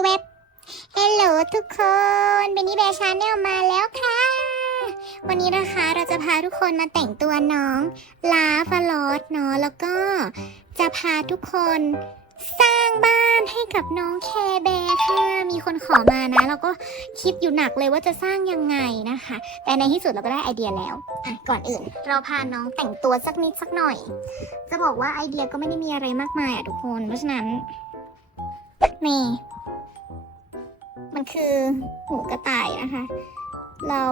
จุเวบเฮลโหลทุกคนเบนนี่แบร์ชาแนลมาแล้วค่ะ วันนี้นะคะเราจะพาทุกคนมาแต่งตัวน้องลาฟลอสเนาะแล้วก็จะพาทุกคนสร้างบ้านให้กับน้องแคร์แบร์ค่ะ มีคนขอมานะ เราก็คิดอยู่หนักเลยว่าจะสร้างยังไงนะคะ แต่ในที่สุดเราก็ได้ไอเดียแล้วอะก่อนอื่น เราพาน้องแต่งตัวสักนิดสักหน่อย จะบอกว่าไอเดียก็ไม่ได้มีอะไรมากมายอะทุกคน เพราะฉะนั้นนี่ มันคือหูกระต่ายนะคะ เรา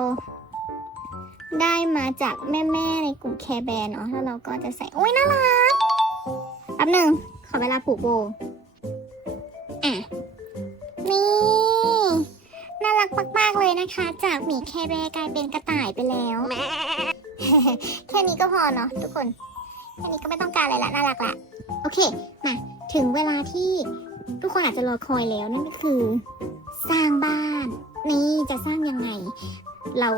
ได้มาจากแม่ๆในกลุ่มแคร์แบร์เนาะแล้วเราก็จะใส่โอ้ยน่ารักแป๊บหนึ่งขอเวลาผูกโบอะนี่น่ารักมากๆเลยนะคะ จากหมีแคร์แบร์กลายเป็นกระต่ายไปแล้วแค่นี้ก็พอเนาะทุกคนแค่นี้ก็ไม่ต้องการอะไรละน่ารักละโอเคมาถึงเวลาที่ ทุกคนอาจจะรอคอยแล้วนั่นก็คือ สร้างบ้าน นี่จะสร้างยังไง เรา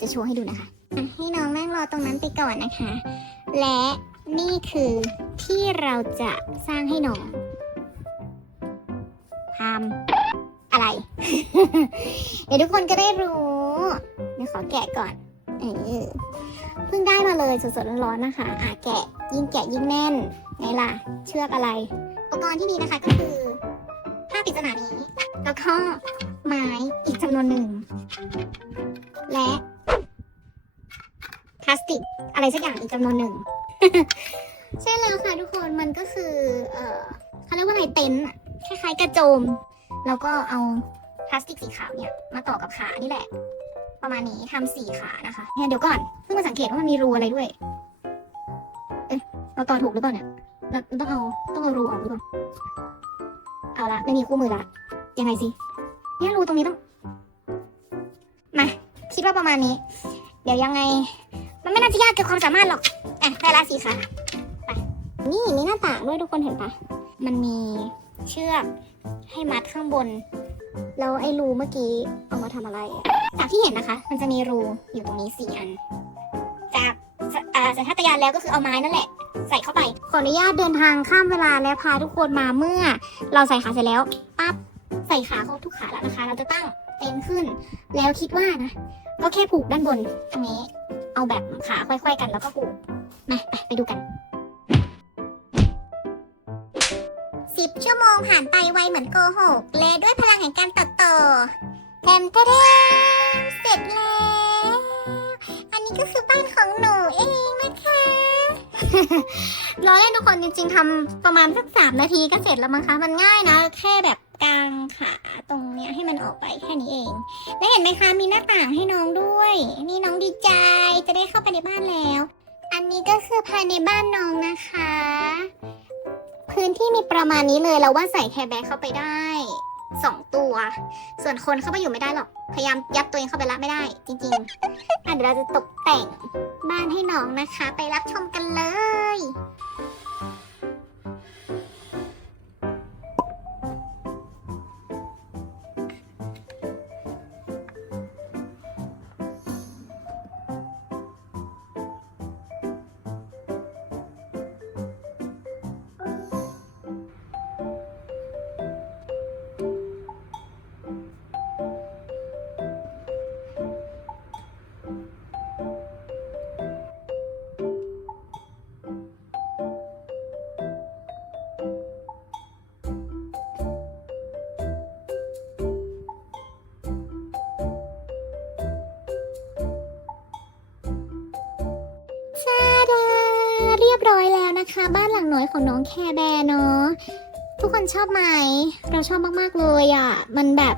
จะโชว์ให้ดูนะคะอะให้น้องนั่งรอตรงนั้นไปก่อนนะคะ และนี่คือที่เราจะสร้างให้น้องทำอะไร เดี๋ยวทุกคนก็ได้รู้เดี๋ยวขอแกะก่อนเออเพิ่งได้มาเลยสดๆร้อนๆนะคะ อะแกะยิ่งแกะยิ่งแน่นไงล่ะ เชือกอะไร อุปกรณ์ที่มีนะคะก็คือผ้าปริศนานี้ แล้วก็ไม้อีกจำนวนหนึ่ง และพลาสติกอะไรสักอย่างอีกจำนวนหนึ่ง ใช่แล้วค่ะทุกคนมันก็คือ เออเขาเรียกว่าอะไรเต็นท์คล้ายๆกระโจม แล้วก็เอาพลาสติกสีขาวเนี่ย มาต่อกับขานี่แหละ ประมาณนี้ทำสี่ขานะคะเนี่ยเดี๋ยวก่อนเพิ่งมาสังเกตว่ามันมีรูอะไรด้วย เอ๊ะเราต่อถูกหรือเปล่าเนี่ย เราต้องเอาต้องเอารูออกหรือเปล่าเอาละไม่มีคู่มือละยังไงสิเนี่ยรูตรงนี้ต้องมาคิดว่าประมาณนี้ เดี๋ยวยังไง มันไม่น่าจะยากเกินความสามารถหรอกอะได้ละสีขาไปนี่มีหน้าต่างด้วยทุกคนเห็นปะมันมีเชือกให้มัดข้างบน แล้วไอ้รูเมื่อกี้เอามาทำอะไรจากที่เห็นนะคะ มันจะมีรูอยู่ตรงนี้สี่อัน จากอ่าสัญชาตญาณแล้วก็คือเอาไม้นั่นแหละ ใส่เข้าไป ขออนุญาตเดินทางข้ามเวลาและพาทุกคนมาเมื่อ เราใส่ขาเสร็จแล้วปั๊บใส่ขาครบทุกขาแล้วนะคะ เราจะตั้งเต็นท์ขึ้น แล้วคิดว่านะ ก็แค่ผูกด้านบนตรงนี้ เอาแบบขาค่อยๆกันแล้วก็ผูกมาไปไปดูกันสิบชั่วโมงผ่านไปไวเหมือนโกหกเลด้วยพลังแห่งการตัดต่อแทมเทมเสร็จแล้ว อันนี้ก็คือบ้านของหนูเอง ร้อยเล่นทุกคนจริงๆทำประมาณสักสามนาทีก็เสร็จแล้วมั้งคะ มันง่ายนะ แค่แบบกลางขาตรงเนี้ยให้มันออกไปแค่นี้เอง และเห็นไหมคะมีหน้าต่างให้น้องด้วย นี่น้องดีใจจะได้เข้าไปในบ้านแล้ว อันนี้ก็คือภายในบ้านน้องนะคะ พื้นที่มีประมาณนี้เลยเราว่าใส่แคร์แบ็คเข้าไปได้ สองตัว ส่วนคนเข้าไปอยู่ไม่ได้หรอก พยายามยัดตัวเองเข้าไปละไม่ได้ จริงๆอะเดี๋ยวเราจะตกแต่งบ้านให้น้องนะคะ ไปรับชมกันเลย ร้อยแล้วนะคะ บ้านหลังน้อยของน้องแคร์แบร์เนาะทุกคนชอบไหม เราชอบมากๆเลยอะ่ะ มันแบบ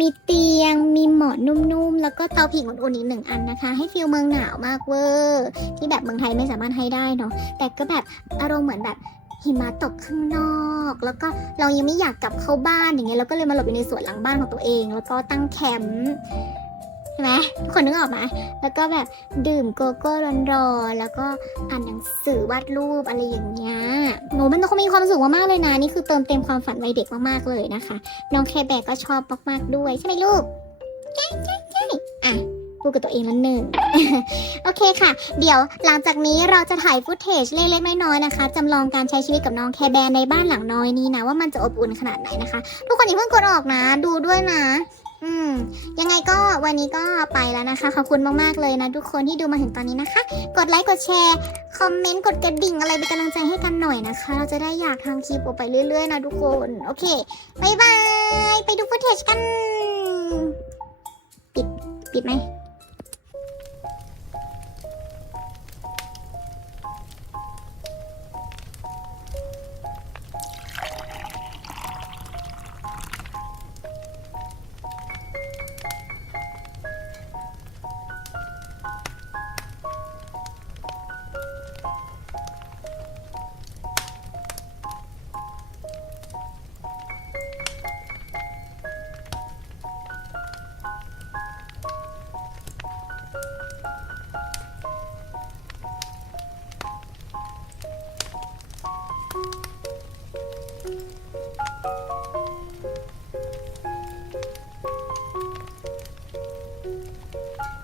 มีเตียง มีหมอนนุ่มๆ แล้วก็เตาผิงอุ่นๆอีกหนึ่งอันนะคะ ให้ฟีลเมืองหนาวมากเวอร์ที่แบบเมืองไทยไม่สามารถให้ได้เนาะ แต่ก็แบบอารมณ์เหมือนแบบหิมะตกข้างนอก แล้วก็เรายังไม่อยากกลับเข้าบ้านอย่างเงี้ยเราก็เลยมาหลบอยู่ในสวนหลังบ้านของตัวเอง แล้วก็ตั้งแคมป์ ใช่ไหมทุกคนนึกออกไหมแล้วก็แบบดื่มโกโก้ร้อนๆแล้วก็อ่านหนังสือวาดรูปอะไรอย่างเงี้ยโหมันต้องมีความสุขมากๆเลยนะนี่คือเติมเต็มความฝันวัยเด็กมากๆเลยนะคะ น้องแคแบกก็ชอบมากๆด้วยใช่ไหมลูกใช่ใช่ใช่อะพูดกับตัวเองละหนึ่งโอเคค่ะ เดี๋ยวหลังจากนี้เราจะถ่ายฟุตเทจเล็กๆน้อยๆนะคะจำลองการใช้ชีวิตกับน้องแคแบร์ในบ้านหลังน้อยนี้นะว่ามันจะอบอุ่นขนาดไหนนะคะ ทุกคนอย่าเพิ่งกดออกนะ ดูด้วยนะ อืม ยังไงก็วันนี้ก็ไปแล้วนะคะ ขอบคุณมากๆเลยนะ ทุกคนที่ดูมาถึงตอนนี้นะคะ กดไลค์กดแชร์ คอมเมนต์กดกระดิ่งอะไรเป็นกำลังใจให้กันหน่อยนะคะ เราจะได้อยากทำคลิปออกไปเรื่อยๆนะทุกคน โอเคบายบาย ไปดูฟุตเทจกัน ปิด ปิดไหม